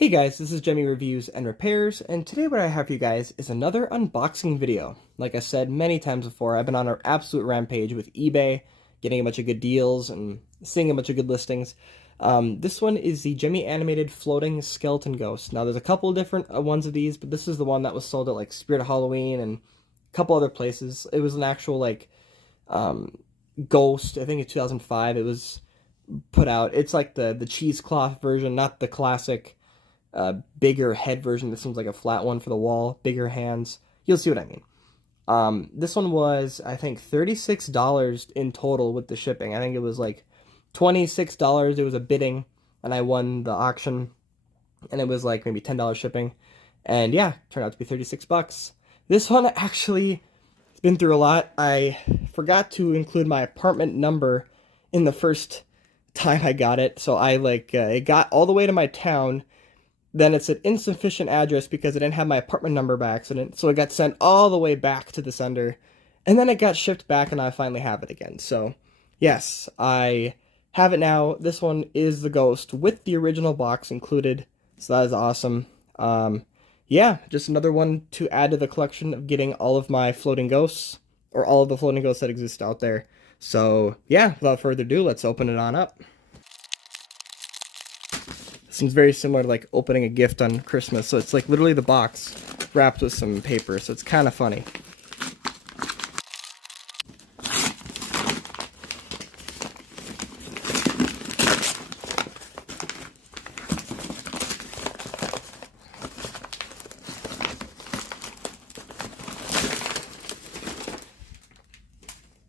Hey guys, this is Gemmy Reviews and Repairs, and today what I have for you guys is another unboxing video. Like I said many times before, I've been on an absolute rampage with eBay, getting a bunch of good deals and seeing a bunch of good listings. This one is the Gemmy animated floating skeleton ghost. Now there's a couple of different ones of these, but this is the one that was sold at like Spirit of Halloween and a couple other places. It was an actual ghost. I think in 2005 it was put out. It's like the cheesecloth version, not the classic bigger head version. This one's like a flat one for the wall, bigger hands. You'll see what I mean. This one was, I think, $36 in total with the shipping. I think it was like $26. It was a bidding, and I won the auction, and it was like maybe $10 shipping. And yeah, turned out to be 36 bucks. This one actually has been through a lot. I forgot to include my apartment number in the first time I got it, so I it got all the way to my town. Then it said insufficient address because I didn't have my apartment number by accident. So it got sent all the way back to the sender. And then it got shipped back and I finally have it again. So yes, I have it now. This one is the ghost with the original box included. So that is awesome. Yeah, just another one to add to the collection of getting all of my floating ghosts. Or all of the floating ghosts that exist out there. So yeah, without further ado, let's open it on up. Seems very similar to like opening a gift on Christmas. So it's like literally the box wrapped with some paper. So it's kind of funny.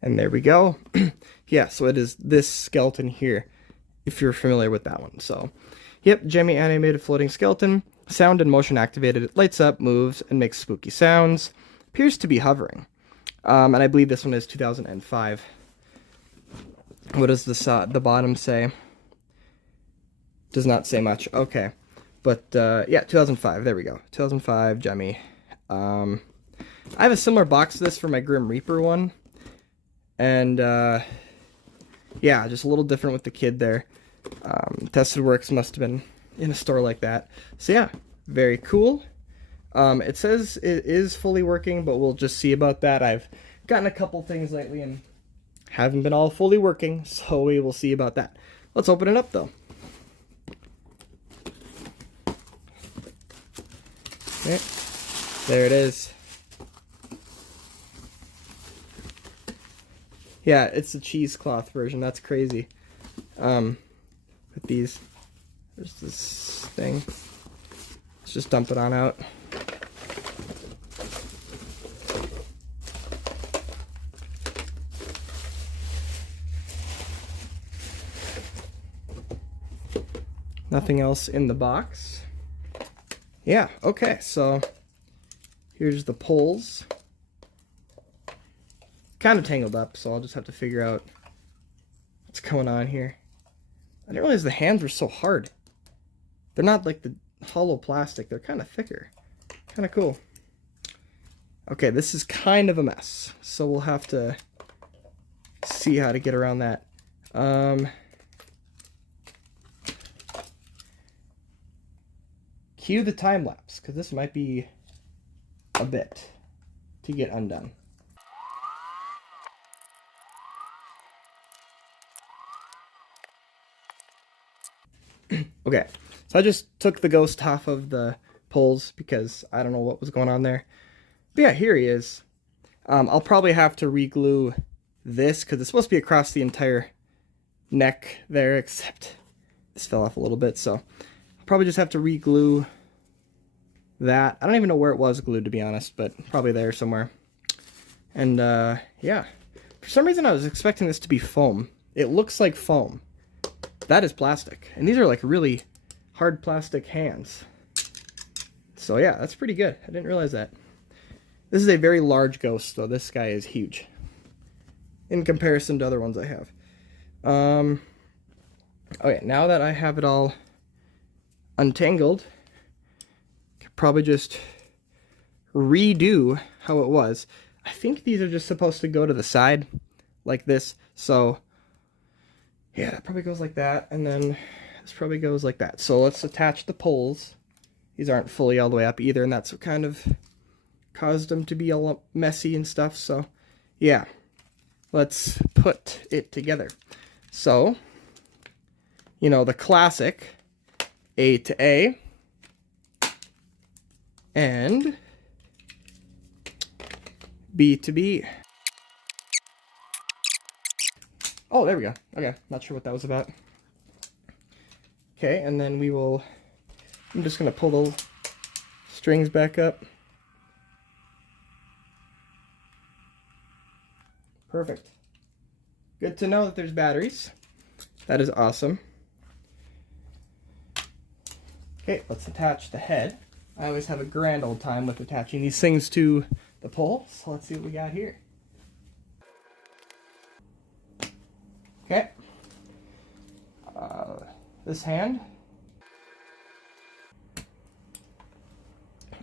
And there we go. Yeah, so it is this skeleton here, if you're familiar with that one. So yep, Gemmy animated floating skeleton, sound and motion activated. It lights up, moves, and makes spooky sounds. Appears to be hovering. And I believe this one is 2005. What does the bottom say? Does not say much. Okay. But yeah, 2005. There we go. 2005 Gemmy. I have a similar box to this for my Grim Reaper one. And yeah, just a little different with the kid there. Tested Works must have been in a store like that. So yeah, very cool. It says it is fully working, but we'll just see about that. I've gotten a couple things lately and haven't been all fully working, so we will see about that. Let's open it up though. Okay, there it is. Yeah, it's the cheesecloth version. That's crazy. With these, there's this thing. Let's just dump it on out. Nothing else in the box. Yeah, okay, so here's the poles. Kind of tangled up, so I'll just have to figure out what's going on here. I didn't realize the hands were so hard. They're not like the hollow plastic. They're kind of thicker. Kind of cool. Okay, this is kind of a mess. So we'll have to see how to get around that. Cue the time lapse, because this might be a bit to get undone. Okay, so I just took the ghost off of the poles because I don't know what was going on there. But yeah, here he is. I'll probably have to re-glue this because it's supposed to be across the entire neck there, except this fell off a little bit, so I'll probably just have to re-glue that. I don't even know where it was glued, to be honest, but probably there somewhere. And yeah, for some reason I was expecting this to be foam. It looks like foam. That is plastic, and these are like really hard plastic hands. So yeah, that's pretty good. I didn't realize that. This is a very large ghost, though. This guy is huge in comparison to other ones I have. Okay, now that I have it all untangled, I could probably just redo how it was. I think these are just supposed to go to the side like this, so yeah, that probably goes like that, and then this probably goes like that. So let's attach the poles these aren't fully all the way up either, and that's what kind of caused them to be all messy and stuff. So yeah, let's put it together. So, you know, the classic A to A and B to B. Oh, there we go. Okay, not sure what that was about. Okay, and then I'm just gonna pull the strings back up. Perfect. Good to know that there's batteries. That is awesome. Okay, let's attach the head. I always have a grand old time with attaching these things to the pole, so let's see what we got here. Okay. This hand.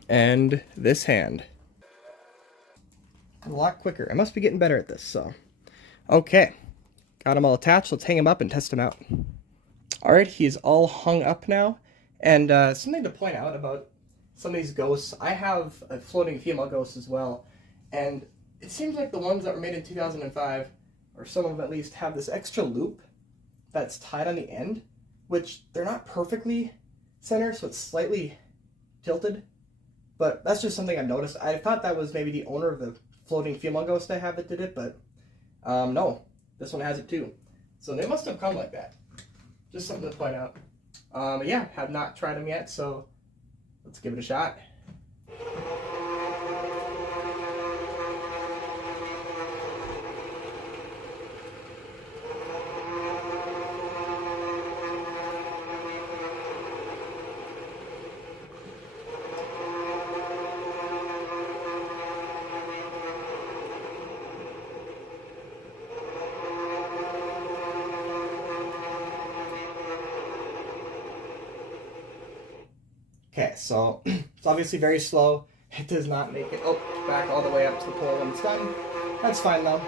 And this hand. A lot quicker. I must be getting better at this, so. Okay. Got them all attached. Let's hang him up and test him out. Alright, he's all hung up now. And something to point out about some of these ghosts, I have a floating female ghost as well. And it seems like the ones that were made in 2005, or some of them at least, have this extra loop that's tied on the end, which they're not perfectly centered, so it's slightly tilted. But that's just something I've noticed. I thought that was maybe the owner of the floating female ghost I have that did it, but no, this one has it too. So they must have come like that. Just something to point out. Yeah, have not tried them yet, so let's give it a shot. Okay, so it's obviously very slow. It does not make it back all the way up to the pole when it's done. That's fine though.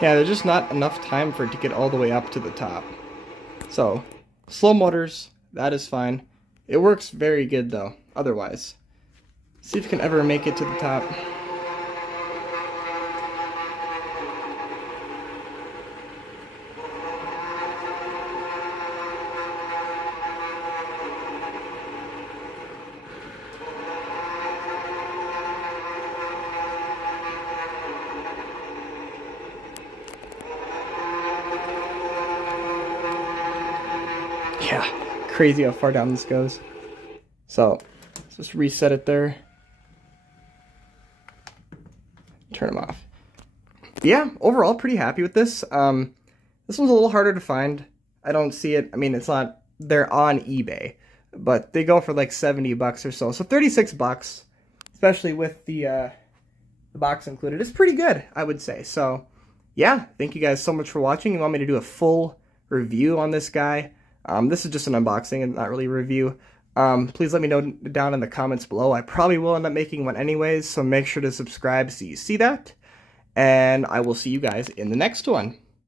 Yeah, there's just not enough time for it to get all the way up to the top. So, slow motors, that is fine. It works very good though, otherwise. See if you can ever make it to the top. Yeah, crazy how far down this goes. So, let's just reset it there. Turn them off. Yeah, overall pretty happy with this. This one's a little harder to find. I don't see it. I mean, it's not, they're on eBay, but they go for like 70 bucks or so. So 36 bucks, especially with the box included, is pretty good, I would say. So, yeah, thank you guys so much for watching. You want me to do a full review on this guy? This is just an unboxing and not really a review. Please let me know down in the comments below. I probably will end up making one anyways, so make sure to subscribe so you see that. And I will see you guys in the next one.